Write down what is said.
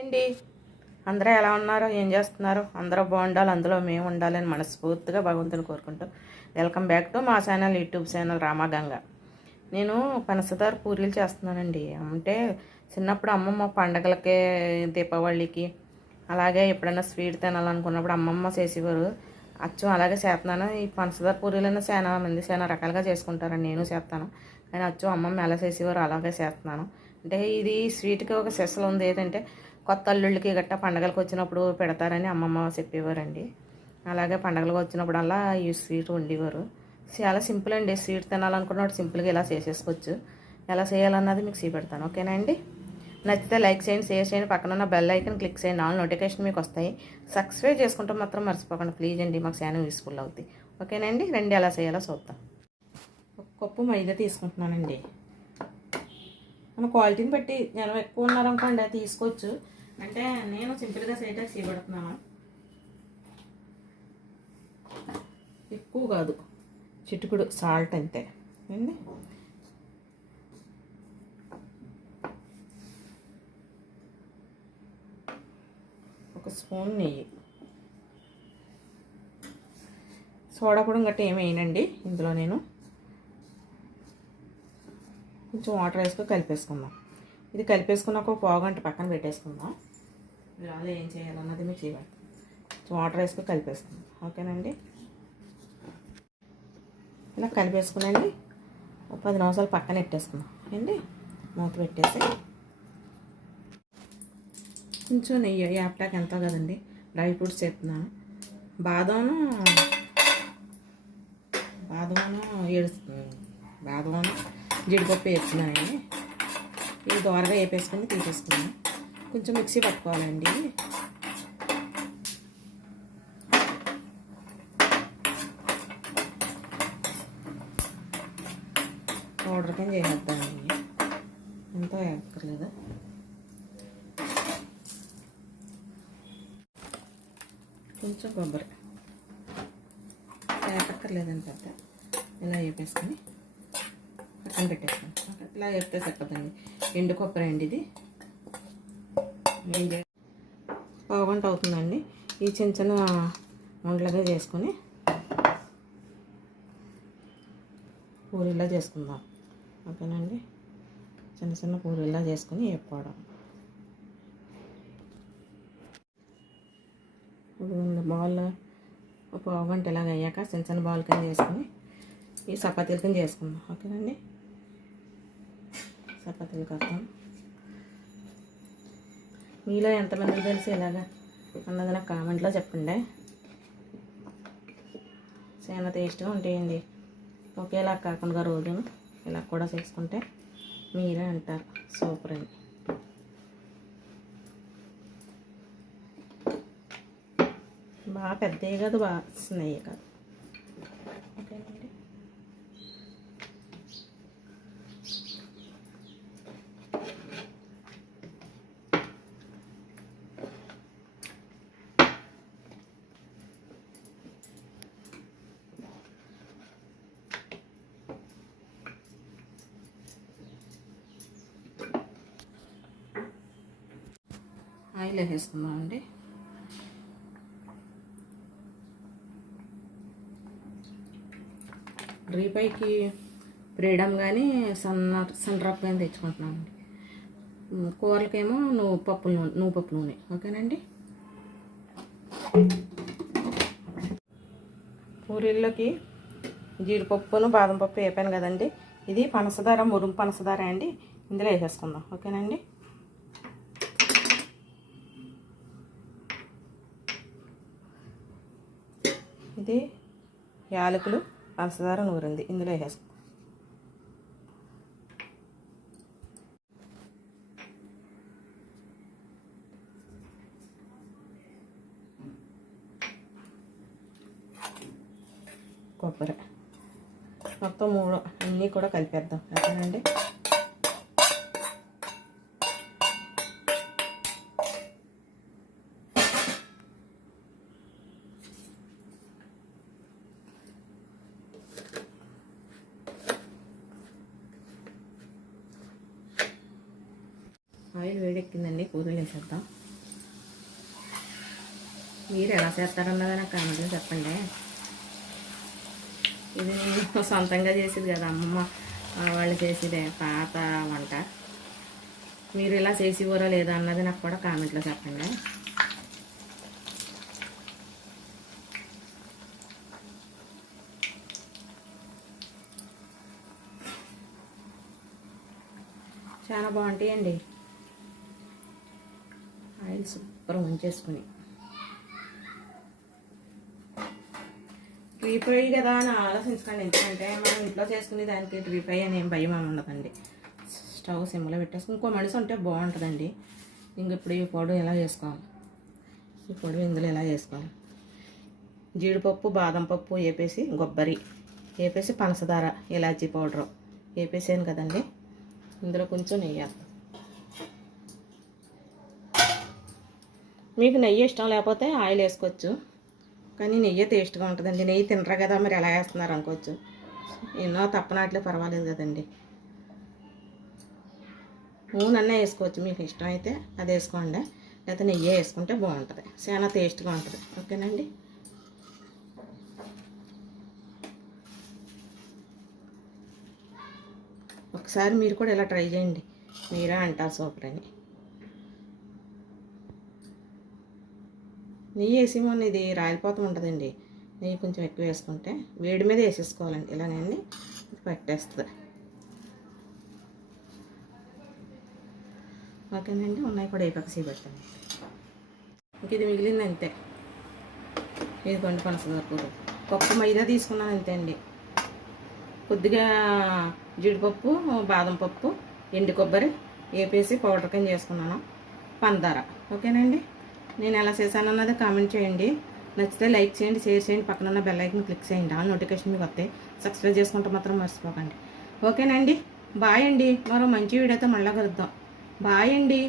అండి, అందరూ ఎలా ఉన్నారు? ఏం చేస్తున్నారు? అందరూ బాగుండాలి, అందులో మేము ఉండాలని మనస్ఫూర్తిగా భగవంతుని కోరుకుంటూ వెల్కమ్ బ్యాక్ టు మా ఛానల్, యూట్యూబ్ ఛానల్ రామగంగ. నేను పనసదార పూరీలు చేస్తున్నానండి. అంటే చిన్నప్పుడు అమ్మమ్మ పండగలకి, దీపావళికి, అలాగే ఎప్పుడైనా స్వీట్ తినాలనుకున్నప్పుడు అమ్మమ్మ చేసేవారు. అచ్చం అలాగే చేస్తున్నాను. ఈ పనసదార పూరీలను చాలా మంది చాలా రకాలుగా చేసుకుంటారండి, నేను చేస్తాను. కానీ అచ్చం అమ్మమ్మ ఎలా చేసేవారు అలాగే చేస్తున్నాను. అంటే ఇది స్వీట్కి ఒక స్పెషల్ ఉంది. ఏంటంటే కొత్త అల్లుళ్ళకి గట్టా పండగలకు వచ్చినప్పుడు పెడతారని అమ్మమ్మ చెప్పేవారండి. అలాగే పండగలకు వచ్చినప్పుడల్లా ఈ స్వీట్ వండేవారు. చాలా సింపుల్ అండి. స్వీట్ తినాలనుకున్నప్పుడు సింపుల్గా ఇలా చేసేసుకోవచ్చు. ఎలా చేయాలన్నది మీకు చూపెడతాను, ఓకేనా అండి? నచ్చితే లైక్ చేయండి, షేర్ చేయండి, పక్కన ఉన్న బెల్ ఐకన్ క్లిక్ చేయండి, ఆల్ నోటిఫికేషన్ మీకు వస్తాయి. సబ్స్క్రైబ్ చేసుకుంటే మాత్రం మర్చిపోకండి ప్లీజ్ అండి, మాకు ఛానల్ యూస్ఫుల్ అవుతాయి, ఓకేనండి? రండి ఎలా చేయాలో చూద్దాం. ఒక కప్పు మైదా తీసుకుంటున్నానండి. మన క్వాలిటీని బట్టి జనం ఎక్కువ ఉన్నారనుకోండి అది తీసుకోవచ్చు. అంటే నేను సింపుల్గా చేయడానికి చేయబడుతున్నాను. ఎక్కువ కాదు, చిటుకుడు సాల్ట్ అంతే అండి. ఒక స్పూన్ నెయ్యి, సోడా పొడి గట్రా ఏమి వేయనండి ఇందులో. నేను కొంచెం వాటర్ వేసుకొని కలిపేసుకుందాం. ఇది కలిపేసుకున్నాక ఒక పావుగంట పక్కన పెట్టేసుకుందాం. అదే ఏం చేయాలన్నది మీకు చేయాలి. కొంచెం వాటర్ వేసుకొని కలిపేసుకుందాం, ఓకేనండి? ఇలా కలిపేసుకునండి ఒక 10 నిమిషాలు పక్కన పెట్టేసుకుందాం అండి. మూత పెట్టేసి కొంచెం నెయ్యి, యాప్టాక్ ఎంతో కదండి, డ్రై ఫ్రూట్స్ వేస్తున్నాను. బాదం జీడిపప్పు వేస్తున్నానండి. ఇది దోరగా వేపేసుకొని తీసేసుకున్నాను. కొంచెం మిక్సీ పట్టుకోవాలండి. పౌడర్ కింద చేసేద్దామండి, ఎంతో వేయక్కర్లేదు. కొంచెం కొబ్బరి వేయక్కర్లేదండి, పెద్ద ఇలా వేపేసుకొని పక్కన పెట్టేస్తాను. ఇలా వేస్తే సరిపోతుందండి. ఎండు కొబ్బరి అండి ఇది. పావుగంట అవుతుందండి. ఈ చిన్న చిన్న ఉండలుగా చేసుకొని పూరీలా చేసుకుందాం, ఓకేనండి? చిన్న చిన్న పూరీలా చేసుకొని వేపుకోవడం. బాల్ ఒక పావుగంట ఇలాగ అయ్యాక చిన్న చిన్న బాల్ కింద చేసుకొని ఈ చపాతీల కింద చేసుకుందాం, ఓకేనండి? చపాతీలు కడతాం. మీలో ఎంతమందికి తెలిసి ఇలాగా అన్నది నాకు కామెంట్లో చెప్పండి. చాలా టేస్ట్గా ఉంటాయండి. ఒకేలా కాకుండా రోజును ఇలా కూడా చేసుకుంటే మీరే అంటారు సూపర్ అండి. బాగా పెద్దవి కాదు, బాగా చిన్నవి కాదు, ఓకేనండి? ఆయిల్ వేసేసుకుందామండి. డ్రీపైకి ఫ్రీడమ్ కానీ సన్డ్రాప్ కానీ తెచ్చుకుంటున్నామండి. కూరలకేమో నువ్వుపప్పు నూనె, ఓకేనండి? పూరీల్లోకి జీడిపప్పును బాదం పప్పు వేపాను కదండి, ఇది పనసదార, మురుము పనసదార అండి. ఇందులో వేసేసుకుందాం, ఓకేనండి? ఇది యాలకులు, పంచదార నూరింది ఇందులో వేసేస్తాం. కొబ్బరి మొత్తం 3 అన్నీ కూడా కలిపేద్దాం, ఓకేనండి? ఆయిల్ వేడెక్కిందండి, పూరీలు వేసేద్దాం. మీరు ఎలా చేస్తారన్నది నాకు కామెంట్లో చెప్పండి. ఇది నేను సొంతంగా చేసేది కదా, అమ్మమ్మ వాళ్ళు చేసేదే పాత వంట. మీరు ఇలా చేసేవారో లేదా అన్నది నాకు కూడా కామెంట్లో చెప్పండి. చాలా బాగుంటాయండి. ఆయిల్ సూపర్ ఉంచేసుకుని డీప్ ఫ్రై కదా అని ఆలోచించకండి. ఎందుకంటే మనం ఇంట్లో చేసుకునే దానికి డీప్ ఫ్రై అని ఏం భయం అని ఉండదండి. స్టవ్ సిమ్లో పెట్టేసుకుని ఇంకో మనిషి ఉంటే బాగుంటుందండి. ఇంక ఇప్పుడు ఈ పొడి ఎలా చేసుకోవాలి, ఈ పొడి ఇందులో ఎలా చేసుకోవాలి. జీడిపప్పు, బాదం పప్పు వేపేసి, కొబ్బరి వేపేసి, పంచదార, ఇలాచీ పౌడరు వేపేసాను కదండి. ఇందులో కొంచెం నెయ్యి. మీకు నెయ్యి ఇష్టం లేకపోతే ఆయిల్ వేసుకోవచ్చు, కానీ నెయ్యి టేస్ట్గా ఉంటుందండి. నెయ్యి తినరు కదా, మరి ఎలా వేస్తున్నారు అనుకోవచ్చు. ఎన్నో తప్పనట్లే పర్వాలేదు కదండి. నూనె వేసుకోవచ్చు, మీకు ఇష్టం అయితే అది వేసుకోండి. లేకపోతే నెయ్యి వేసుకుంటే బాగుంటుంది, చాలా టేస్ట్గా ఉంటుంది. ఓకేనండి. ఒకసారి మీరు కూడా ఇలా ట్రై చేయండి, మీరే అంటారు సూపర్ అని. నెయ్యి వేసి మొన్న ఇది రాలిపోతూ ఉంటుందండి. నెయ్యి కొంచెం ఎక్కువ వేసుకుంటే వేడి మీద వేసేసుకోవాలండి. ఇలానండి పట్టేస్తుంది. ఓకేనండి. ఉన్నాయి కూడా ఏ పక్క పెడతాను. ఇంక ఇది మిగిలింది అంతే. ఇది కొండ పంచదార కూర. పప్పు మైదా తీసుకున్నాను అంతే అండి. కొద్దిగా జీడిపప్పు, బాదం పప్పు, ఎండు కొబ్బరి వేపేసి పౌడర్ కింద చేసుకున్నాను. పంచదార. ఓకేనండి. నేను ఎలా చేశానన్నది కామెంట్ చేయండి. నచ్చితే లైక్ చేయండి, షేర్ చేయండి, పక్కన ఉన్న బెల్ ఐకాన్ క్లిక్ చేయండి. ఆ నోటిఫికేషన్ మీకు వస్తాయి. సబ్స్క్రైబ్ చేసుకుంటే మాత్రం మర్చిపోకండి. ఓకేనండి. బాయ్ అండి. మరో మంచి వీడియోతో మళ్ళీ కలుద్దాం. బాయ్ అండి.